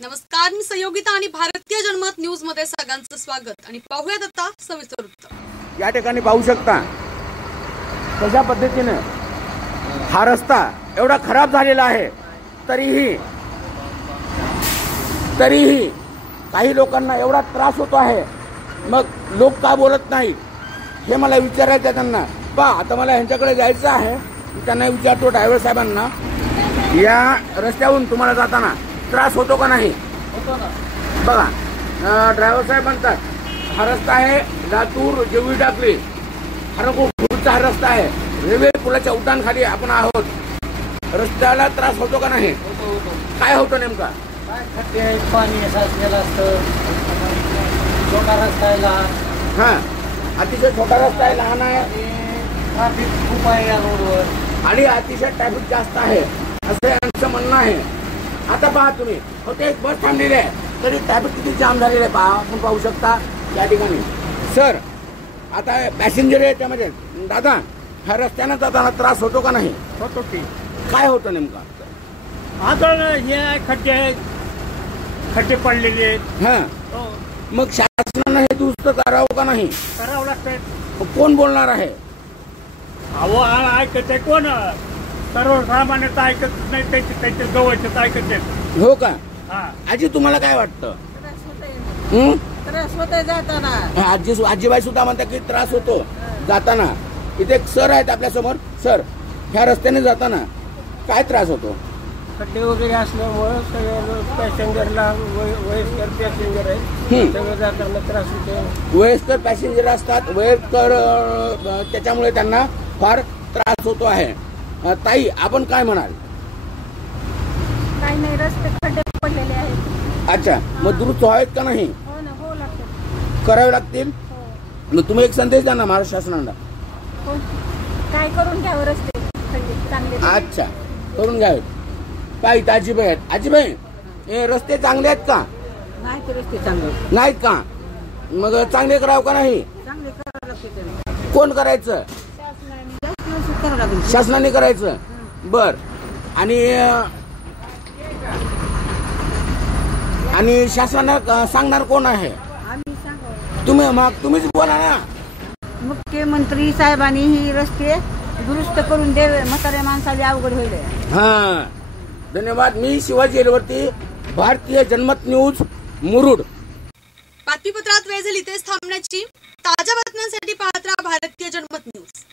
नमस्कार, मी सहयोगिता आणि भारतीय जनमत न्यूज मध्ये सगळ्यांचं स्वागत आणि पाहूयात आता सविस्तर वृत्त। या ठिकाणी पाहू शकता कशा पद्धतीने हा रस्ता एवढा खराब झालेला आहे, तरीही काही लोकांना एवढा त्रास होतो आहे। मग लोक का बोलत नाही हे मला विचारायचं आहे त्यांना। आता मला यांच्याकडे जायचं आहे, त्यांना विचारतो ड्रायव्हर साहेबांना, या रस्त्यावरून तुम्हाला जाताना त्रास होतो का नाही? बघा, ड्रायव्हर साहेब म्हणतात हा रस्ता आहे लातूर जेवढी टाकली पुढचा हा रस्ता आहे, रेल्वे पुलाच्या उड्डाणखाली आपण आहोत। रस्त्याला त्रास होतो का नाही? काय होतं नेमका? खड्डे आहेत, पाणी साचलेलं असतं, छोटा रस्ता आहे लहान। हा, अतिशय छोटा रस्ता आहे, लहान आहे, ट्रॅफिक खूप आहे या रोडवर आणि अतिशय ट्रॅफिक जास्त आहे असं यांचं म्हणणं आहे। आता पहा तुम्ही, होते एक बस थांबलेली आहे तरी ट्रॅफिक किती जाम झालेलं आहे पहा, आपण पाहू शकता या ठिकाणी। सर, आता पॅसेंजर आहे त्यामध्ये, दादा ह्या रस्त्यानं जाताना त्रास होतो का नाही? होतो की। काय होतं नेमका? आता हे खड्डे आहेत, खड्डे पडलेले आहेत। हा, मग शासनानं हे दुरुस्त करावं का नाही? करावं लागतं। कोण बोलणार आहे? अहो ऐकत आहे कोण? सर्वसामान्यता ऐकत नाही, त्यांच्या जवळच ऐकत नाही। हो का? हा, आजी तुम्हाला काय वाटतं? त्रास होतोय जाताना। आजीबाई सुद्धा म्हणतात की त्रास होतो जाताना। इथे एक सर आहेत आपल्या समोर। सर, ह्या रस्त्याने जाताना काय त्रास होतो? खड्डे वगैरे असल्यामुळे सगळ्या पॅसेंजरला, वयस्कर पॅसेंजर आहेत, सगळं जाताना त्रास होतो। वयस्कर पॅसेंजर असतात, वयस्कर त्याच्यामुळे त्यांना फार त्रास होतो आहे। ताई, आपण काय म्हणाल? काही नाही, रस्ते खड्डे पडलेले आहेत। अच्छा, मग दुरुस्त व्हावेत का नाही? हो ना, हो लागतं। करावे लागतील। हो, मग तुम्ही एक संदेश द्या ना महाराष्ट्र शासनाला। काय करून घ्यावं रस्ते खड्डे चांगले। अच्छा, करून घ्यावेत। काय इथं आजीबाई आहेत? आजीबाई, हे रस्ते चांगले आहेत का? नाही ते रस्ते चांगले नाहीत का? मग चांगले करावं का नाही? चांगले करावं लागते। कोण करायचं? करावं लागेल। शासनाने करायचं। बर, आणि शासनाला सांगणार कोण आहे? आम्ही सांगू, तुम्हीच बोला ना। मुख्यमंत्री साहेबांनी ही रस्ते दुरुस्त करून द्यावे, म्हाताऱ्या माणसाला अवघड होईल। हा, धन्यवाद। मी शिवाजी एलवर्ती, भारतीय जनमत न्यूज, मुरुड। बातमीपत्रात वेळ झाली इथेच थांबण्याची। ताज्या बातम्यांसाठी पाहत राहा भारतीय जनमत न्यूज।